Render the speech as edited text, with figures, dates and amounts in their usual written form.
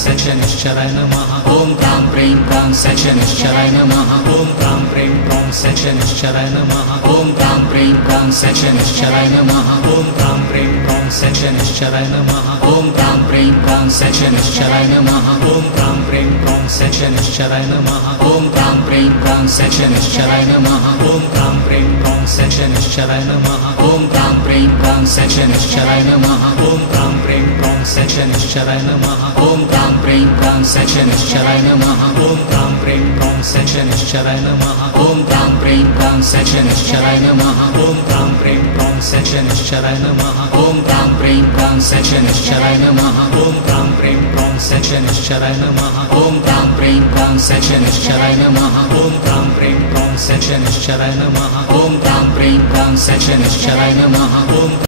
सचनिश्चराय नमः ॐ क्रां प्रीं क्रां सचनिश्चराय नमः ॐ क्रां प्रीं क्रां सचनिश्चराय नमः ॐ क्रां प्रीं क्रां सचनिश्चराय नमः ॐ क्रां प्रीं क्रां सचनिश्चराय नमः ॐ क्रां प्रीं क्रां सचनिश्चराय नमः ॐ क्रां प्रीं क्रां सचनिश्चराय नमः ॐ क्रां प्रीं क्रां सचनिश्चराय नमः ॐ क्रां प्रीं क्रां सचनिश्चराय नमः ॐ क्रां प्रीं क्रां सचनिश्चराय नमः ॐ क्रां प्रीं क्रां सचनिश्चराय नमः ॐ क्रां प्रीं क्रां सचनिश्चराय नमः ॐ क्रां प्रीं क्रां सचनिश्चराय नमः ॐ क्रां प्रीं क्रां सचनिश्चराय नमः ॐ क्रां प्रीं क्रां सचनिश्चराय नमः ॐ क्रां प्रीं क्रां सचनिश्चराय नमः ॐ क्रां प्रीं क्रां सचनिश्चराय नमः ॐ क्रां प्रीं क्रां सचनिश्चराय नमः ॐ क्रां प्रीं क्रां सचनिश्चराय नमः ॐ क्रां प्रीं क्रां सचनिश्चराय नमः ॐ